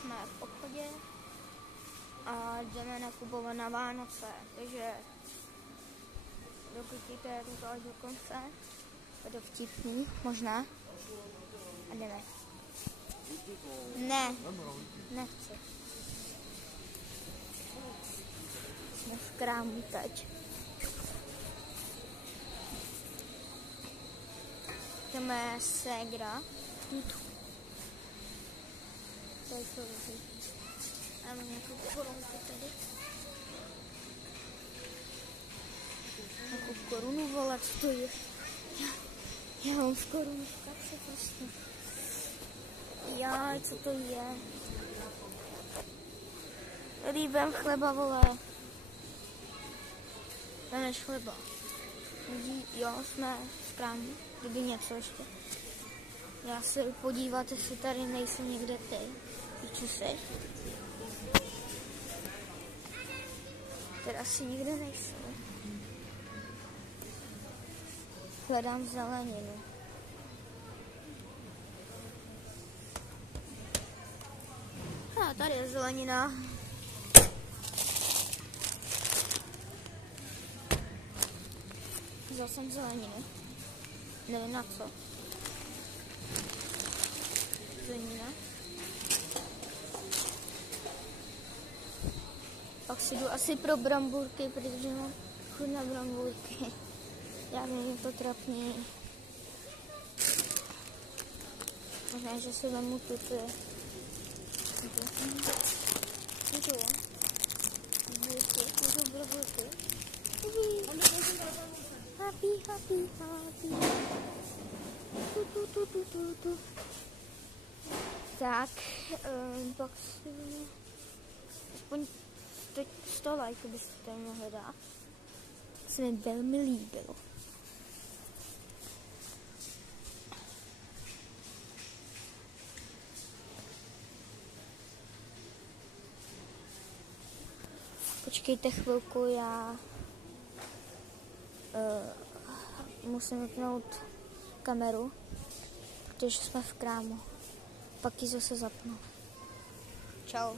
jsme v obchodě a jdeme nakupovat na Vánoce, takže doklikněte tuto až do konce, je to vtipný, možná, a jdeme. Ne, nechci. Jsme v krámu teď. To je moje ségra. Tady to vidí. Já mám nějakou korunku tady. Nějakou korunu, vole, co to je? Já mám v korunu v kapse prostě. Jaj, co to je? Líbím chleba, vole. Tam než chleba. Jo, jsme v krámu. Kdyby něco ještě. Já se podívat, jestli tady nejsou někde ty. Víš, co jsi? Tady asi nikde nejsou. Hledám zeleninu. A tady je zelenina. Vzal jsem zeleninu. Nevím na co. Zelenina. Pak si jdu asi pro brambůrky, protože mám chuť na brambůrky. Já vím, je to trapný. Možná, že si vemu tuto. Happy. Tak, pak si aspoň 100 lajků byste tady mohli dát. To se mi velmi líbilo. Počkejte chvilku, já musím vypnout kameru, protože jsme v krámu. Pak ji zase zapnu. Čau.